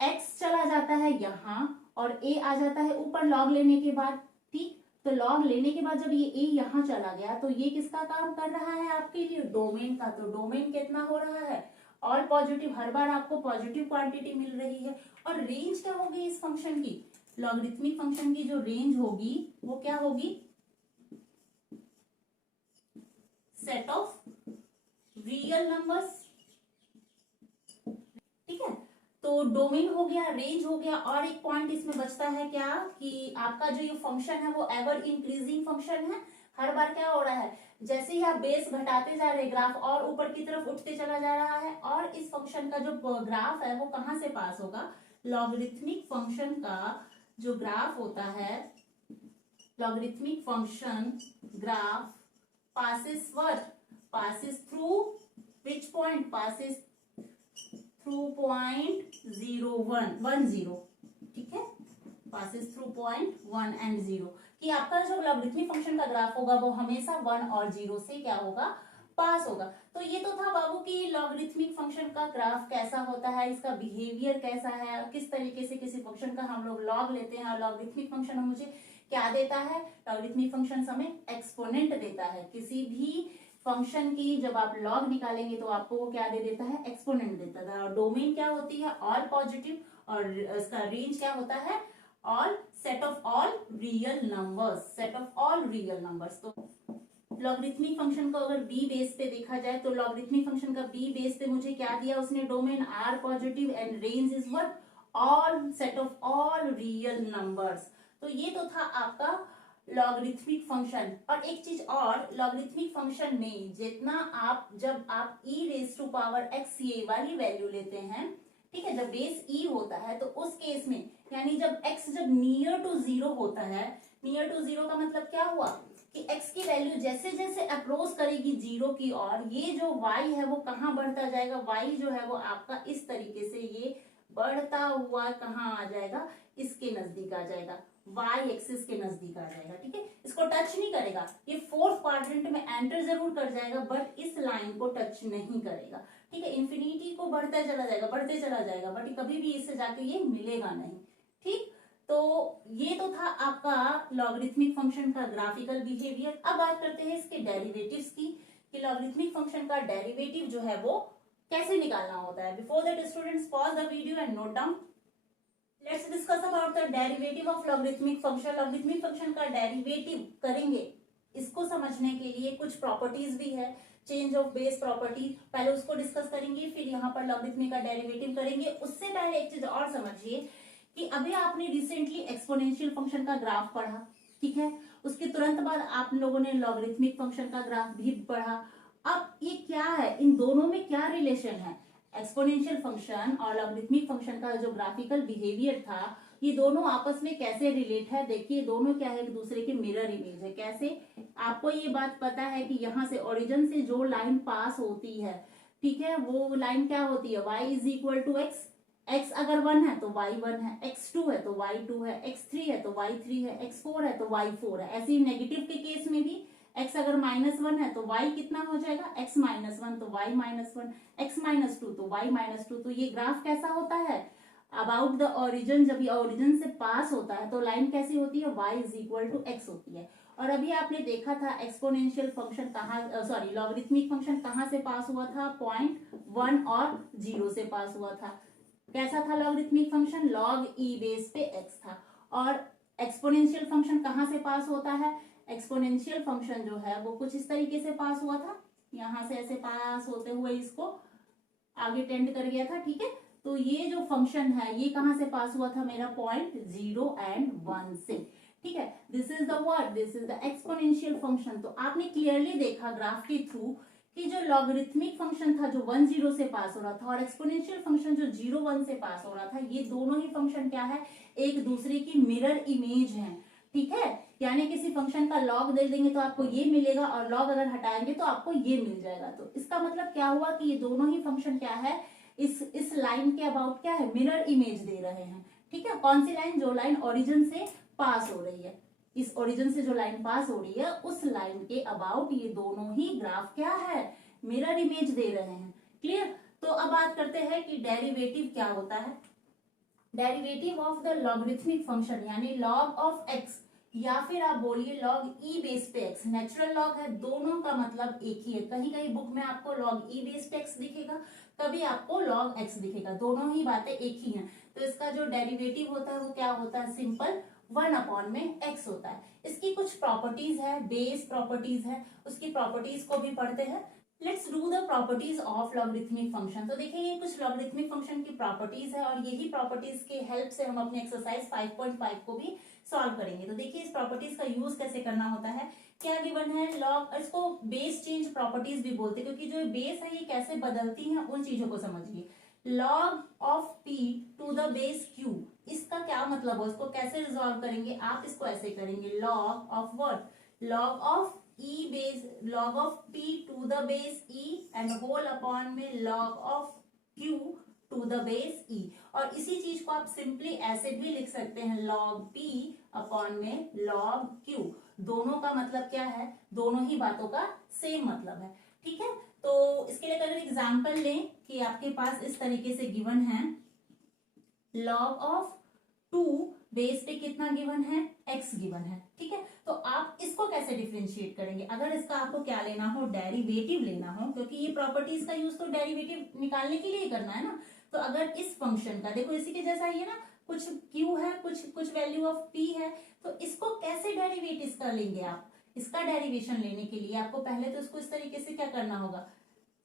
x चला जाता है यहाँ और a आ जाता है ऊपर लॉग लेने के बाद। ठीक, तो लॉग लेने के बाद जब ये a यहाँ चला गया तो ये किसका काम कर रहा है आपके लिए, डोमेन का। तो डोमेन कितना हो रहा है, ऑल पॉजिटिव, हर बार आपको पॉजिटिव क्वांटिटी मिल रही है। और रेंज क्या होगी इस फंक्शन की, लॉगरिथमिक फंक्शन की जो रेंज होगी वो क्या होगी, सेट ऑफ रियल नंबर्स। ठीक है, तो डोमेन हो गया, रेंज हो गया, और एक पॉइंट इसमें बचता है क्या, कि आपका जो ये फंक्शन है वो एवर इंक्रीजिंग फंक्शन है। हर बार क्या हो रहा है, जैसे ही आप बेस घटाते जा रहे हैं ग्राफ और ऊपर की तरफ उठते चला जा रहा है। और इस फंक्शन का जो ग्राफ है वो कहां से पास होगा, लॉगरिथमिक फंक्शन का जो ग्राफ होता है, logarithmic function graph passes what, passes through which point, passes through point 0 1 0। ठीक है, passes through point 1 and 0, कि आपका जो लॉगरिथमिक फंक्शन का ग्राफ होगा वो हमेशा 1 और 0 से क्या होगा, पास होगा। तो ये तो था बाबू की लॉगरिथमिक फंक्शन का ग्राफ कैसा होता है, इसका बिहेवियर कैसा है, किस तरीके से किसी फंक्शन का हम लोग लॉग लेते हैं। और लॉगरिथमिक फंक्शन मुझे क्या देता है, लॉगरिथमिक फंक्शन हमें एक्सपोनेंट देता है। किसी भी फंक्शन की जब आप लॉग निकालेंगे तो आपको वो क्या दे देता है, एक्सपोनेंट देता है। और डोमेन क्या होती है, ऑल पॉजिटिव, और इसका रेंज क्या होता है, all set of all real numbers, set of all real numbers. तो लॉगरिथमिक फंक्शन को अगर बी बेस पे देखा जाए तो लॉगरिथमिक फंक्शन का बी बेस पे मुझे क्या दिया उसने, domain are positive and range is what, all set of all real numbers. तो ये तो था आपका लॉगरिथमिक फंक्शन। और एक चीज और, लॉगरिथमिक फंक्शन में जितना आप, जब आप e raise to power x ये वाली वैल्यू लेते हैं, ठीक है, जब बेस e होता है तो उस केस में, यानी जब x जब नियर टू 0 होता है, नियर टू 0 का मतलब क्या हुआ कि x की वैल्यू जैसे जैसे अप्रोच करेगी जीरो की और ये जो y है वो कहाँ बढ़ता जाएगा, y जो है वो आपका इस तरीके से ये बढ़ता हुआ कहाँ आ जाएगा, इसके नजदीक आ जाएगा, y एक्सिस के नजदीक आ जाएगा। ठीक है, इसको टच नहीं करेगा, ये फोर्थ क्वाड्रेंट में एंटर जरूर कर जाएगा बट इस लाइन को टच नहीं करेगा। ठीक है, इंफिनिटी को बढ़ता चला जाएगा, बढ़ते चला जाएगा, बट कभी भी इससे जाके ये मिलेगा नहीं। ठीक, तो ये तो था आपका लॉगरिथमिक फंक्शन का ग्राफिकल बिहेवियर। अब बात करते हैं इसके डेरिवेटिव्स की, कि लॉगरिथमिक फंक्शन का डेरिवेटिव जो है वो कैसे निकालना होता है। Before that students pause the video and note down. Let's discuss about the derivative of logarithmic function. Logarithmic function का डेरिवेटिव करेंगे, इसको समझने के लिए कुछ प्रॉपर्टीज भी है, चेंज ऑफ बेस प्रॉपर्टी, पहले उसको डिस्कस करेंगे, फिर यहाँ पर लॉगरिथमिक का डेरिवेटिव करेंगे। उससे पहले एक चीज और समझिए कि अभी आपने रिसेंटली एक्सपोनेंशियल फंक्शन का ग्राफ पढ़ा, ठीक है, उसके तुरंत बाद आप लोगों ने लॉगरिथमिक फंक्शन का ग्राफ भी पढ़ा। अब ये क्या है, इन दोनों में क्या रिलेशन है, एक्सपोनेंशियल फंक्शन और लॉगरिथमिक फंक्शन का जो ग्राफिकल बिहेवियर था, ये दोनों आपस में कैसे रिलेट है। देखिए दोनों क्या है, एक दूसरे के मिरर इमेज है। कैसे, आपको ये बात पता है कि यहाँ से ओरिजिन से जो लाइन पास होती है, ठीक है, वो लाइन क्या होती है, y is equal to x. x अगर 1 है तो y 1 है, x 2 है तो y 2 है, x 3 है तो y 3 है, x 4 है तो y 4 है। ऐसे ही नेगेटिव के केस में भी x अगर -1 है तो y कितना हो जाएगा, x -1 तो y -1, x -2 तो y -2। तो ये ग्राफ कैसा होता है, अबाउट द ओरिजिन, जब ये ओरिजिन से पास होता है तो लाइन कैसी होती है, y is equal to x होती है। और अभी आपने देखा था एक्सपोनेंशियल फंक्शन कहाँ, सॉरी लॉगरिथमिक फंक्शन कहाँ से पास हुआ था, पॉइंट 1 और 0 से पास हुआ था। कैसा था logarithmic function, log e base पे x था। और एक्सपोनेंशियल फंक्शन कहाँ से पास होता है, एक्सपोनेंशियल फंक्शन जो है वो कुछ इस तरीके से पास हुआ था, यहाँ से ऐसे पास होते हुए इसको आगे टेंड कर गया था। ठीक है, तो ये जो फंक्शन है ये कहाँ से पास हुआ था, मेरा पॉइंट 0 एंड 1 से। ठीक है, this is the what, this is the exponential function. तो आपने क्लियरली देखा ग्राफ के थ्रू कि जो लॉगरिथमिक फंक्शन था जो 1 0 से पास हो रहा था और एक्सपोनेंशियल फंक्शन जो 0 1 से पास हो रहा था, ये दोनों ही फंक्शन क्या है, एक दूसरे की मिरर इमेज है। ठीक है, यानी किसी फंक्शन का लॉग दे देंगे तो आपको ये मिलेगा और लॉग अगर हटाएंगे तो आपको ये मिल जाएगा। तो इसका मतलब क्या हुआ कि ये दोनों ही फंक्शन क्या है, इस लाइन के अबाउट क्या है, मिरर इमेज दे रहे हैं। ठीक है, कौन सी लाइन, जो लाइन ओरिजिन से पास हो रही है, इस ओरिजिन से जो लाइन पास हो रही है उस लाइन के अबाउट ये दोनों ही ग्राफ क्या है, मिरर इमेज दे रहे हैं। क्लियर, तो अब बात करते हैं कि डेरिवेटिव क्या होता है। Derivative of the logarithmic function यानी लॉग ऑफ एक्स, या फिर आप बोलिए लॉग ई बेस पे एक्स, नेचुरल लॉग है, दोनों का मतलब एक ही है। कहीं कहीं बुक में आपको लॉग ई बेस पे एक्स दिखेगा, कभी आपको लॉग एक्स दिखेगा, दोनों ही बातें एक ही हैं। तो इसका जो डेरिवेटिव होता है वो क्या होता है, सिंपल 1 में x होता है। इसकी कुछ प्रॉपर्टीज है, बेस प्रॉपर्टीज है, उसकी प्रॉपर्टीज को भी पढ़ते हैं। Let's do the properties of logarithmic function. तो देखिए ये कुछ लॉगरिथमिक फंक्शन की प्रॉपर्टीज है और यही प्रॉपर्टीज के हेल्प से हम अपने एक्सरसाइज 5.5 को भी सॉल्व करेंगे। तो देखिए इस प्रॉपर्टीज का यूज कैसे करना होता है, क्या गिवन है, लॉग, इसको बेस चेंज प्रॉपर्टीज भी बोलते हैं, क्योंकि जो बेस है ये कैसे बदलती हैं उन चीजों को समझिए। log of p to the base q, इसका क्या मतलब है, इसको कैसे रिजॉल्व करेंगे, आप इसको ऐसे करेंगे, log of what, log of e base, log of p to the base e and whole upon में log of q to the base e। और इसी चीज को आप सिंपली ऐसे भी लिख सकते हैं, log p अपॉन में log q। दोनों का मतलब क्या है, दोनों ही बातों का सेम मतलब है। ठीक है, तो इसके लिए अगर एग्जांपल लें कि आपके पास इस तरीके से गिवन है, log ऑफ 2 बेस पे कितना गिवन है, x गिवन है। ठीक है, तो आप इसको कैसे डिफरेंशिएट करेंगे, अगर इसका आपको क्या लेना हो, डेरिवेटिव लेना हो, क्योंकि ये प्रॉपर्टीज का यूज तो डेरिवेटिव निकालने के लिए करना है ना। तो अगर इस फंक्शन का देखो इसी के जैसा ही है ना, कुछ q है, कुछ वैल्यू ऑफ p है, तो इसको कैसे डेरिवेट इसका लेंगे आप, इसका डेरिवेशन लेने के लिए आपको पहले तो इसको इस तरीके से क्या करना होगा,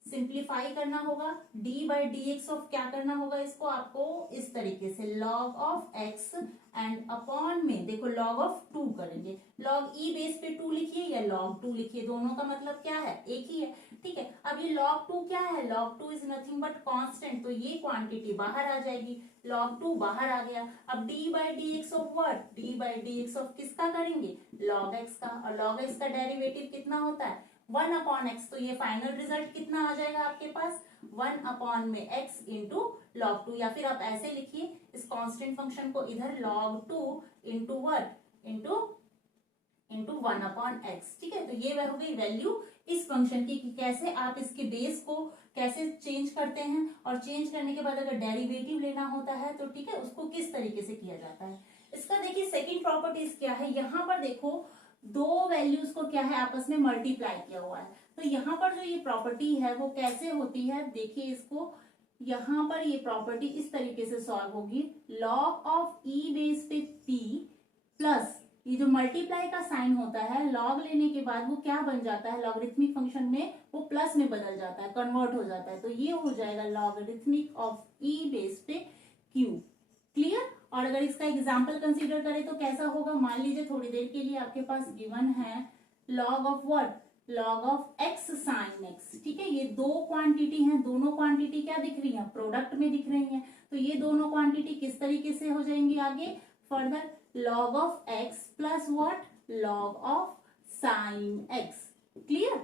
सिंप्लीफाई करना होगा, d by D x of क्या करना होगा इसको आपको इस तरीके से log of x and upon में देखो log ऑफ 2 करेंगे। log e बेस पे 2 लिखिए या log 2 लिखिए, दोनों का मतलब क्या है, एक ही है। ठीक है, अब ये log 2 क्या है, log 2 is nothing but constant, तो ये क्वांटिटी बाहर आ जाएगी, log 2 बाहर आ गया। अब d by D x of what, d by D x of किसका करेंगे, log x का, और log x का डेरिवेटिव कितना होता है 1 अपॉन एक्स, तो ये फाइनल रिजल्ट कितना आ जाएगा आपके पास 1 अपॉन में x इंटू लॉग 2, या फिर आप ऐसे लिखिए इस कांस्टेंट फंक्शन को इधर log 2 into what into 1 upon x. ठीक है, तो ये हो गई वैल्यू इस फंक्शन की कि कैसे आप इसके बेस को कैसे चेंज करते हैं, और चेंज करने के बाद अगर डेरिवेटिव लेना होता है तो ठीक है उसको किस तरीके से किया जाता है। इसका देखिए सेकंड प्रॉपर्टीज क्या है, यहाँ पर देखो दो वैल्यूज को क्या है आपस में मल्टीप्लाई किया हुआ है, तो यहाँ पर जो ये प्रॉपर्टी है वो कैसे होती है, देखिए इसको, यहाँ पर ये प्रॉपर्टी इस तरीके से सॉल्व होगी, log ऑफ e बेस पे p प्लस ये जो मल्टीप्लाई का साइन होता है log लेने के बाद वो क्या बन जाता है, लॉगरिथमिक फंक्शन में वो प्लस में बदल जाता है, कन्वर्ट हो जाता है, तो ये हो जाएगा लॉगरिथमिक ऑफ e बेस पे q। क्लियर। और अगर इसका एग्जाम्पल कंसीडर करें तो कैसा होगा, मान लीजिए थोड़ी देर के लिए आपके पास गिवन है log of what, log of x sin x। ठीक है, ये दो क्वांटिटी हैं, दोनों क्वांटिटी क्या दिख रही है, प्रोडक्ट में दिख रही है, तो ये दोनों क्वांटिटी किस तरीके से हो जाएंगी आगे further, log of x plus what log of sin x। Clear.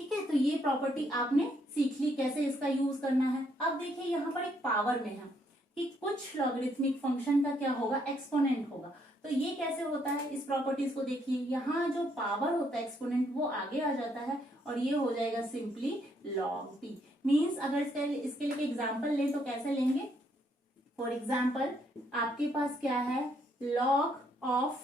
ठीक है, तो ये प्रॉपर्टी आपने सीख ली कैसे इसका यूज करना है। अब देखिए यहाँ पर एक पावर में है कि कुछ लॉगरिथमिक फंक्शन का क्या होगा, एक्सपोनेंट होगा, तो ये कैसे होता है, इस प्रॉपर्टीज को देखिए, यहाँ जो पावर होता है एक्सपोनेंट वो आगे आ जाता है और ये हो जाएगा सिंपली log p। मींस अगर इसके लिए एग्जांपल लें तो कैसे लेंगे, फॉर एग्जांपल आपके पास क्या है log of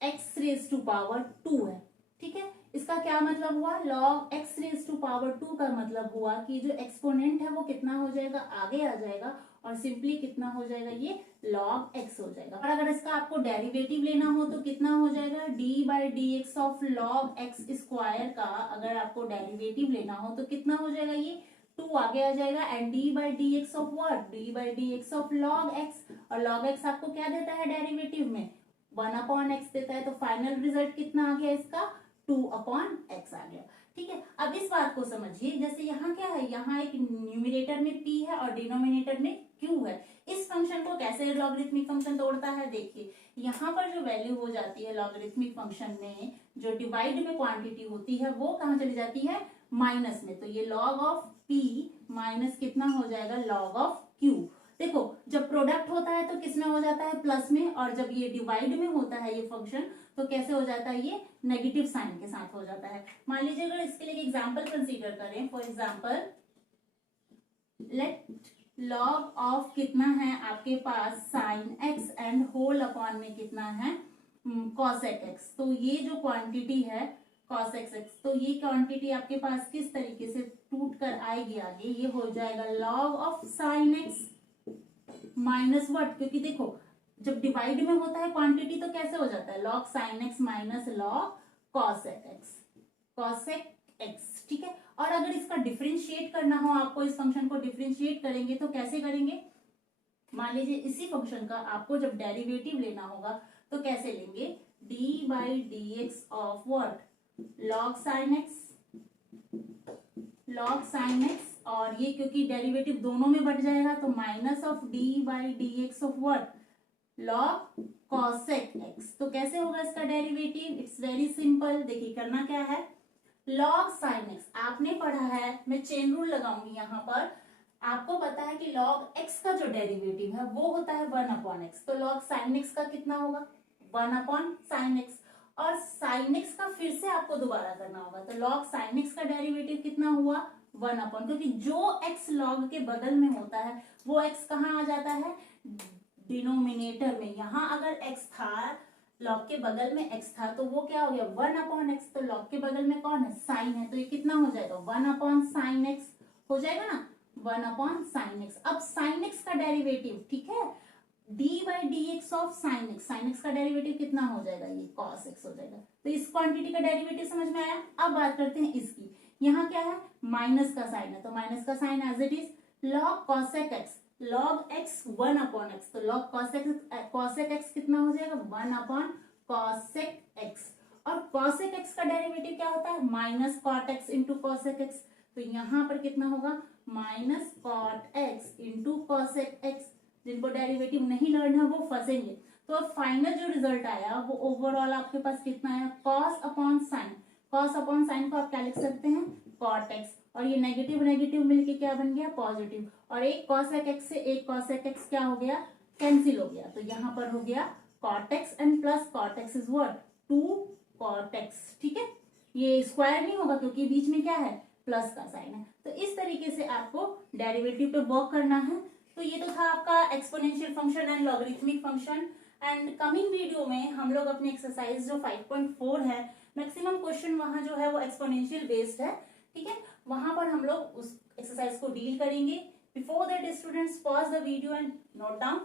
x raise to power 2 है। ठीक है, इसका क्या मतलब हुआ, log x raise to power 2 का मतलब हुआ कि जो एक्सपोनेंट है वो कितना हो जाएगा, आगे आ जाएगा, और सिंपली कितना हो जाएगा, ये log x हो जाएगा। और अगर इसका आपको डेरिवेटिव लेना हो तो कितना हो जाएगा, d by D x of log x square का अगर आपको डेरिवेटिव लेना हो तो कितना हो जाएगा, ये 2 आगे आ जाएगा, and d by D x of what, d by D x of log x, और log x आपको क्या देता है डेरिवेटिव में 1 अपॉन एक्स देता है, तो फाइनल रिजल्ट कितना आ गया इसका 2 अपॉन एक्स आ गया। ठीक है, अब इस बात को समझिए, जैसे यहाँ क्या है, यहाँ एक न्यूमिनेटर में p है और डिनोमिनेटर में q है, इस फंक्शन को कैसे लॉगरिथमिक फंक्शन तोड़ता है, देखिए यहाँ पर जो वैल्यू हो जाती है लॉगरिथमिक फंक्शन में, जो डिवाइड में क्वांटिटी होती है वो कहाँ चली जाती है माइनस में, तो ये log ऑफ p माइनस कितना हो जाएगा log ऑफ q। देखो जब प्रोडक्ट होता है तो किसमें हो जाता है प्लस में, और जब ये डिवाइड में होता है ये फंक्शन तो कैसे हो जाता है, ये नेगेटिव साइन के साथ हो जाता है। मान लीजिए अगर इसके लिए एग्जांपल कंसीडर करें, for example let log of कितना है आपके पास sin x and whole upon में कितना है cosec x, तो ये जो क्वांटिटी है cosec x, तो ये क्वांटिटी आपके पास किस तरीके से टूट कर आएगी आगे, ये हो जाएगा log of sin x minus what, क्योंकि देखो जब डिवाइड में होता है क्वांटिटी तो कैसे हो जाता है log sin x minus log cosec x। ठीक है, और अगर इसका डिफरेंशिएट करना हो आपको, इस फंक्शन को डिफरेंशिएट करेंगे तो कैसे करेंगे, मान लीजिए इसी फंक्शन का आपको जब डेरिवेटिव लेना होगा तो कैसे लेंगे, d by D x of what log sin x, और ये क्योंकि डेरिवेटिव दोनों में बढ़ जाएगा तो minus of d by D x of what log cosec x, तो कैसे होगा इसका डेरिवेटिव, इट्स वेरी सिंपल, देखिए करना क्या है, log sin x आपने पढ़ा है, मैं चेन रूल लगाऊंगी यहाँ पर, आपको पता है कि log x का जो डेरिवेटिव है वो होता है 1 अपॉन x, तो log sin x का कितना होगा 1 अपॉन sin x, और sin x का फिर से आपको दोबारा करना होगा, तो log sin x का डेरिवेटिव कितना हुआ 1 अपॉन, क्योंकि जो x log के बगल में होता है वो x कहाँ आ जाता है डिनोमिनेटर में, यहाँ अगर x था log के बगल में x था तो वो क्या हो गया 1 अपॉन x, तो log के बगल में कौन है साइन है, तो ये कितना हो जाएगा 1 अपॉन साइन x हो जाएगा ना, 1 अपॉन साइन x। अब साइन x का डेरिवेटिव, ठीक है, d by D x of sine x का डेरिवेटिव कितना हो जाएगा, ये cos x हो जाएगा, तो इस क्वांटिटी का डेरिवेटिव समझ में आया। अब बात करते हैं इसकी, यहाँ क्या है, माइनस का साइन है, तो माइनस का sign as it is, log cosec x, log x 1 upon x, तो log cosec x कितना हो जाएगा, 1 अपॉन cosec x, और cosec x का डेरिवेटिव क्या होता है, minus cot x into cosec x, तो यहाँ पर कितना होगा, minus cot x into cosec x। जिनको डेरिवेटिव नहीं लर्न है वो फंसेंगे। तो अब फाइनल जो रिजल्ट आया वो ओवरऑल आपके पास कितना आया, cos upon sine, cos upon sine को आप क्या लिख सकते हैं, cot x, और ये नेगेटिव नेगेटिव मिलके क्या बन गया, पॉजिटिव, और एक cosec x से एक cosec x क्या हो गया, कैंसिल हो गया, तो यहाँ पर हो गया cot x and plus cot x is what, 2 cot x, ठीक है। ये स्क्वायर नहीं होगा क्योंकि बीच में क्या है, प्लस का साइन है। तो इस तरीके से आपको डेरिवेटिव पे वर्क करना है। तो ये तो था आपका exponential function and logarithmic function. And coming video में हम लोग अपने एक्सरसाइज जो 5.4 है, मैक्सिमम क्वेश्चन वहां जो है वो एक्सपोनेंशियल बेस्ड है, ठीक है, वहां पर हम लोग उस एक्सरसाइज को डील करेंगे। Before that students pause the video and note down